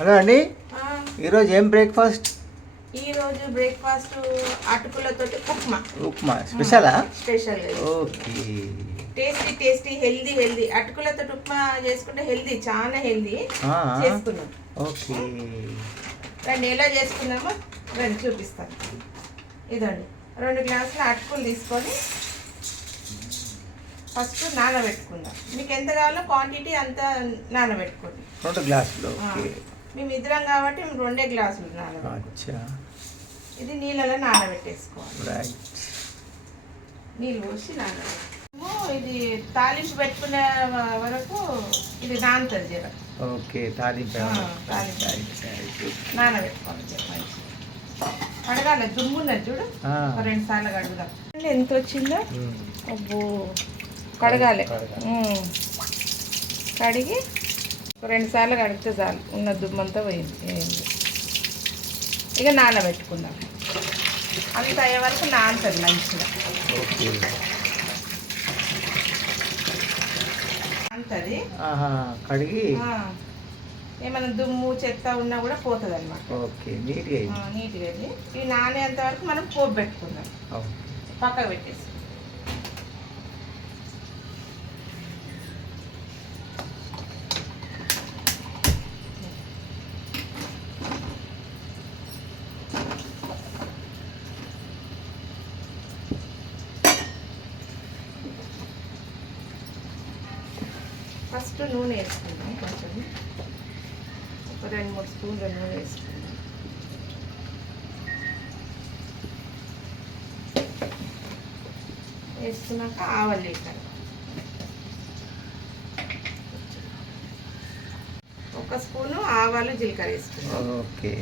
Hello అండి, ఈరోజు ఏం బ్రేక్ఫాస్ట్? ఈరోజు బ్రేక్ఫాస్ట్ అటుకులతోటి ఉప్మా. ఉప్మా స్పెషలా? స్పెషల్. ఓకే. టేస్టీ హెల్దీ అటుకులతో ఉప్మా చేసుకుంటే హెల్దీ, చాలా హెల్దీ చేసుకున్నాం. ఓకే రండి ఎలా చేసుకుందామో రండి చూపిస్తాను. ఇదండి 2 గ్లాసుల అటుకులు తీసుకొని ఫస్ట్ నానబెట్టుకుందాం. మీకు ఎంత కావాలో క్వాంటిటీ అంత నానబెట్టుకోండి. 2 గ్లాసులు. మేము ఇద్దరం కాబట్టి 2 గ్లాసులు నానబెట్టుకోవచ్చు. ఇది నీళ్ళలో నానబెట్టేసుకోవాలి. నీళ్ళు పోసి నానబెట్టుకో. ఇది తాలింపు పెట్టుకునే వరకు ఇది నానుతుంది జర. ఓకే, తాలింపు నానబెట్టుకోవాలి జర మంచిగా. కడగాలి, దుమ్మున్నది చూడు. 2 సార్లు కడుగుదాం. ఎంత వచ్చిందో అబ్బో, కడగాలి. కడిగి 2 సార్లు కడిగితే చాలు, ఉన్న దుమ్మంతా పోయింది. ఇక నానబెట్టుకుందాం. అంత అయ్యే వరకు నానుతుంది మంచిగా. నానుతుంది. కడిగి ఏమైనా దుమ్ము చెత్త ఉన్నా కూడా పోతుంది అన్నమాట. ఓకే, నీట్గా ఇవి నానేంత వరకు మనం పోపు పెట్టుకుందాం. పక్కకు పెట్టేసి ఫస్ట్ నూనె వేసుకుందాం. కొంచెం ఒక 2-3 స్పూన్ల నూనె వేసుకుందాం. వేసుకున్నాక ఆవాలు వేయాలి. 1 స్పూను ఆవాలు జీలకర్ర వేసుకుందాం. ఓకే.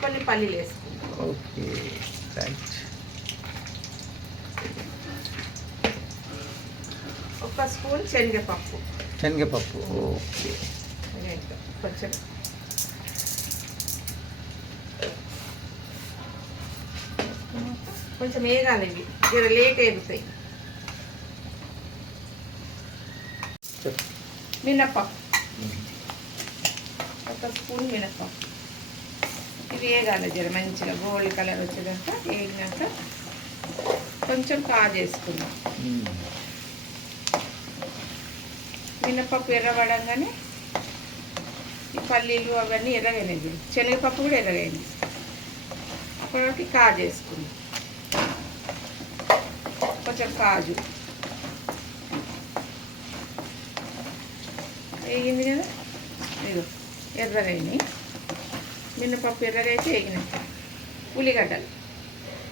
కొన్ని పల్లీలు వేసుకుందాం. Okay, right. 1 స్పూన్ శనగపప్పు. ఓకే. కొంచెం వేగాలి. ఇవి జర లేట్ వేగుతాయి. మినప్పప్పు 1 స్పూన్ మినప్పప్పు. ఇవి వేగాలి జర మంచిగా గోల్డ్ కలర్ వచ్చేదాకా. వేగినాక కొంచెం కాజేసుకుందాం. మినప్పప్పు ఎర్రబడంగానే ఈ పల్లీలు అవన్నీ ఎర్రగైనాయి చూడు, శనగపప్పు కూడా ఎర్రగైంది. అప్పటికి కాజేసుకుందాం. కొంచెం కాజు వేగింది కదా, ఇదో ఎర్రగైనాయి. మినపప్పు ఎర్రగైతే వేగినాక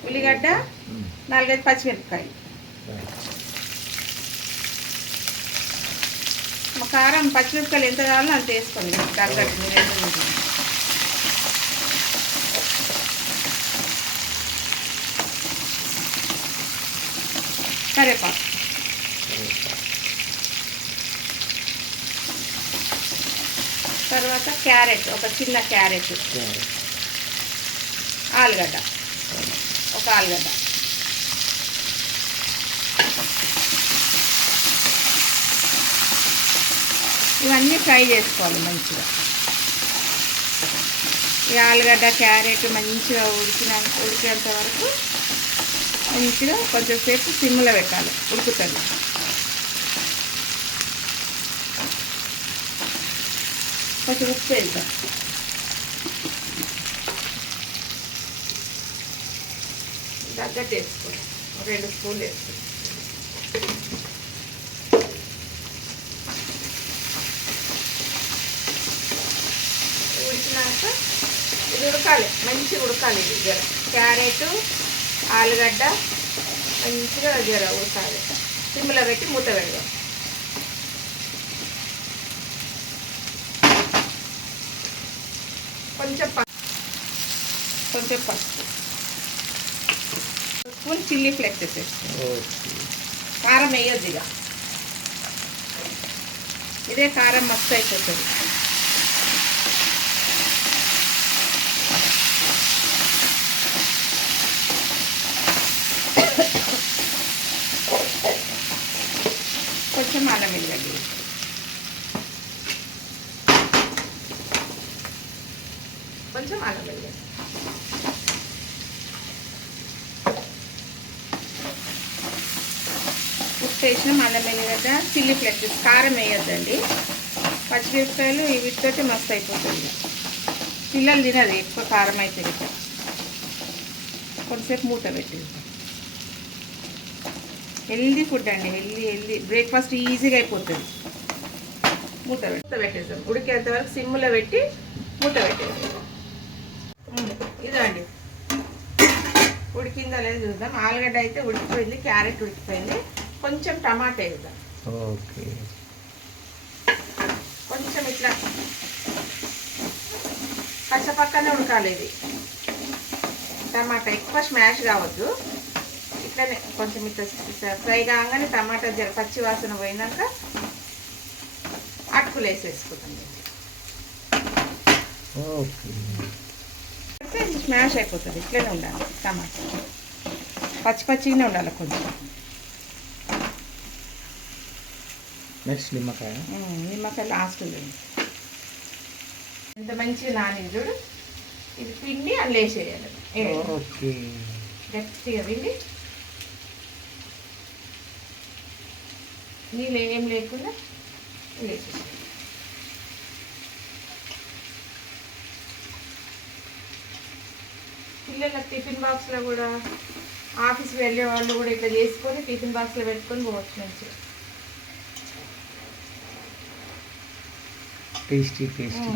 ఉల్లిగడ్డ 4-5 పచ్చిమిరపకాయలు. మా కారం పచ్చిమిరపకాయలు ఎంత కావాలో అంత వేసుకోండి. తగ్గట్టు మీరు ఎంత ఉంటుంది. కరివేపాకు, తర్వాత క్యారెట్, ఒక చిన్న క్యారెట్, ఆలుగడ్డ, ఒక ఆలుగడ్డ. ఇవన్నీ ఫ్రై చేసుకోవాలి మంచిగా. ఈ ఆలుగడ్డ క్యారెట్ మంచిగా ఉడికేంత వరకు మంచిగా కొంచెం సేపు సిమ్లో పెట్టాలి, ఉడుకుతుంది. కొంచెం ఉప్పు వేద్దాం. తగ్గట్టు వేసుకోండి. 2 స్పూన్లు వేసుకోండి. ఉడికినాక ఇది ఉడకాలి, మంచిగా ఉడకాలి. ఇది జర క్యారెట్ ఆలుగడ్డ మంచిగా జర ఉడకాలి. సిమ్లో పెట్టి మూత పెడదాం. కొంచెం పసుపు, స్పూన్ చిల్లీ ఫ్లేక్స్ వేసేస్తాం. కారం వేయొద్దు ఇక, ఇదే కారం మస్తు అయిపోతుంది. కొంచెం అల్లం వెల్లిగడ్డ వేస్తాం. కొంచెం అల్లం వెల్లిగడ్డ, ఉప్పు వేసినాం. అల్లం వెల్లిగడ్డ, చిల్లీ ఫ్లేక్స్, కారం వేయొద్దండి. పచ్చిమిరపకాయలు వీటితోటి మస్తు అయిపోతుంది. పిల్లలు తినదు ఎక్కువ కారం అయితే ఇట్లా. కొంతసేపు మూత పెట్టేది. హెల్దీ ఫుడ్ అండి, హెల్దీ బ్రేక్ఫాస్ట్ ఈజీగా అయిపోతుంది. మూత పెట్టేద్దాం. ఉడికేంత వరకు సిమ్లో పెట్టి మూత పెట్టేద్దాం. ఇదండి ఉడికిందా లేదా చూద్దాం. ఆలుగడ్డ అయితే ఉడికిపోయింది, క్యారెట్ ఉడికిపోయింది. కొంచెం టమాటా వేద్దాం. ఓకే, కొంచెం ఇట్లా పక్కనే ఉడకాలి ఇది. టమాటా ఎక్కువ స్మాష్ కావద్దు, ఇట్లనే కొంచెం ఇట్లా ఫ్రై కాగానే టమాటా పచ్చి వాసన పోయినాక అటుకులు వేసేసుకుంటాం. ఓకే, స్మాష్ అయిపోతుంది. ఇట్లనే ఉండాలి టమాటా, పచ్చిగానే ఉండాలి కొంచెం. నెక్స్ట్ నిమ్మకాయ. నిమ్మకాయ లాస్ట్ ఎంత మంచిగా నాని చూడు. ఇది పిండి అందులో వేసేయాలి. ఓకే, గట్టిగా పిండి, నీళ్ళు ఏం లేకుండా వేసేసి పిల్లల టిఫిన్ బాక్స్లో కూడా, ఆఫీస్కి వెళ్ళే వాళ్ళు కూడా ఇట్లా చేసుకొని టిఫిన్ బాక్స్లో పెట్టుకొని పోవచ్చు మంచిగా. Tasty tasty.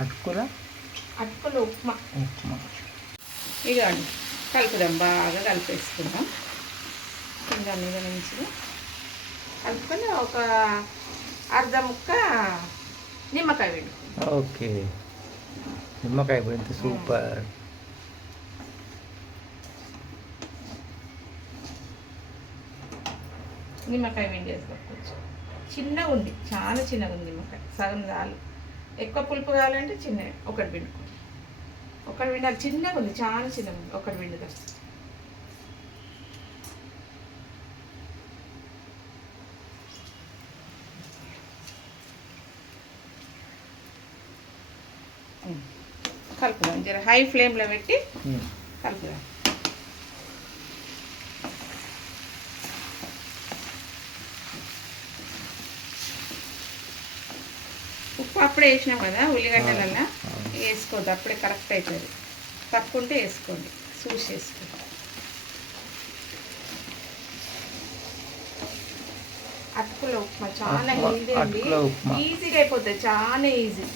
అటుకుల ఉప్మా. ఇక అండి కలుపుదాం, బాగా కలిపేసుకుందాం. కింద మీద మంచిగా కలుపుకొని ఒక అర్ధ ముక్క నిమ్మకాయ పిండుకుందాం. ఓకే, నిమ్మకాయ పిండితే సూపర్. నిమ్మకాయ పిండేసుకోవచ్చు. చిన్నగా ఉంది, చాలా చిన్నగా ఉంది నిమ్మకాయ, సగం చాలు. ఎక్కువ పులుపు కావాలంటే చిన్న ఒకటి పిండుకోండి. ఒకటి పిండాలి, చిన్నగా ఉంది, చాలా చిన్నగా ఉంది. ఒకటి పిండుదాం. కలుపుదాం, జర హై ఫ్లేమ్లో పెట్టి కలుపుదాం. ఉప్పు అప్పుడే వేసినాం కదా ఉల్లిగడ్డలల్లా, వేసుకోవద్దు, అప్పుడే కరెక్ట్ అవుతుంది. తప్పుంటే వేసుకోండి, చూసి వేసుకోండి. అటుకుల ఉప్మా చాలా హెల్దీ అండి, ఈజీగా అయిపోతుంది, చాలా ఈజీ.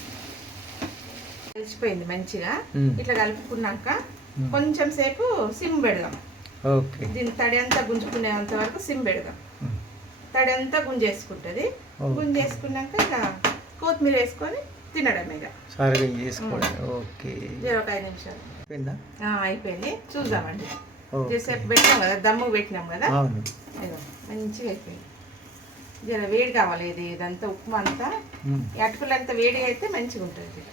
కలిసిపోయింది మంచిగా. ఇట్లా కలుపుకున్నాక కొంచెం సేపు సిమ్ పెడదాం. దీన్ని తడి అంతా గుంజుకునేంత వరకు సిమ్ పెడదాం. తడి అంతా గుంజేసుకుంటుంది. గుంజేసుకున్నాక ఇలా కొత్తిమీర వేసుకొని తినడం. ఇక ఓకే, ఒక 5 నిమిషాలు అయిపోయింది. చూద్దామండి. సేపు పెట్టినాం కదా, దమ్ము పెట్టినాం కదా, మంచిగా అయిపోయింది. జర వేడి కావాలి, ఇది ఇదంతా ఉప్మా అంతా, అటుకులు అంతా వేడిగా అయితే మంచిగా ఉంటుంది.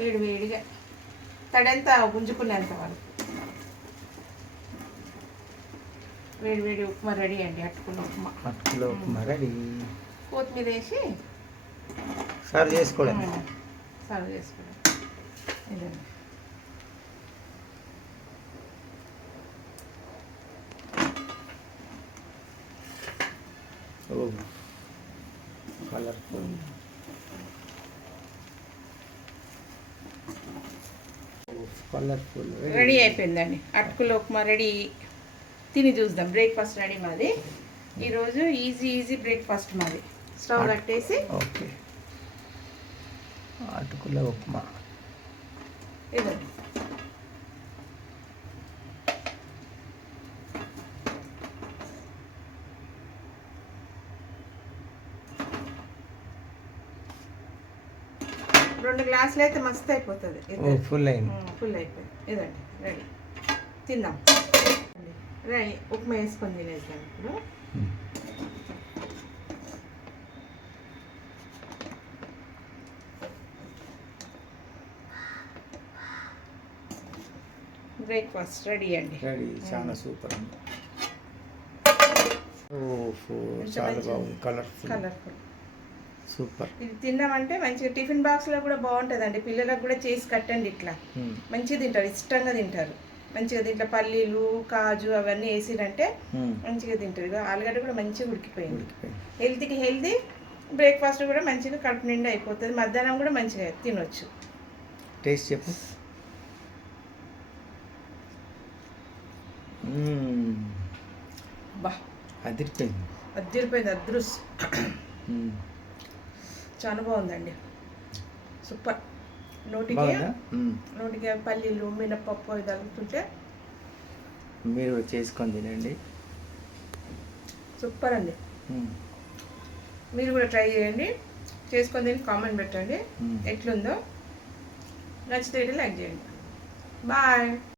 వేడి వేడిగా తడంతా గుంజుకునేంత వరకు వేడి వేడి ఉప్మా రెడీ అండి. అటుకుల ఉప్మా రెడీ. కొత్తిమీర వేసి సర్వ్ చేసుకోవడం. ఇదండి. కలర్ఫుల్ రెడీ అయిపోయిందండి. అటుకుల ఉప్మా రెడీ. తిని చూద్దాం. బ్రేక్ఫాస్ట్ రెడీ మాది ఈరోజు. ఈజీ బ్రేక్ఫాస్ట్ మాది. స్టవ్ కట్టేసి ఓకే, అటుకుల ఉప్మా ఇవ్వండి. రెండు గ్లాసులు అయితే మస్తు అయిపోతుంది. ఫుల్ అయిపోయింది. ఇదండి రెడీ. తిందాం. రెడీ. ఉప్మా వేసుకొని తినేసాను ఇప్పుడు. బ్రేక్ఫాస్ట్ రెడీ అండి. రెడీ. చాలా సూపర్ అండి. ఓహో, ఎంత చాలా మంచిగా బాగుంది. కలర్ఫుల్. కలర్ఫుల్. సూపర్. ఇది తిన్నామంటే మంచిగా టిఫిన్ బాక్స్లో కూడా బాగుంటుందండి. పిల్లలకు కూడా చేసి కట్టండి ఇట్లా. మంచిగా తింటారు, ఇష్టంగా తింటారు. మంచిగా దీంట్లో పల్లీలు కాజు అవన్నీ వేసిరంటే మంచిగా తింటారు. ఇక ఆలుగడ్డ కూడా మంచిగా ఉడికిపోయింది. హెల్తీకి హెల్తీ, బ్రేక్ఫాస్ట్ కూడా మంచిగా కడుపు నిండా అయిపోతుంది. మధ్యాహ్నం కూడా మంచిగా తినొచ్చు. టేస్ట్ చెప్పు. బా, అదిరిపోయింది. అదిరిపోయింది. అదృస్ చాలా బాగుందండి. సూపర్. నోటికి పల్లీలు మినపప్పు అవి తగులుతుంటే మీరు కూడా చేసుకొని తినండి. సూపర్ అండి. మీరు కూడా ట్రై చేయండి, చేసుకొని తిని కామెంట్ పెట్టండి ఎట్లుందో. నచ్చితే లైక్ చేయండి. బాయ్.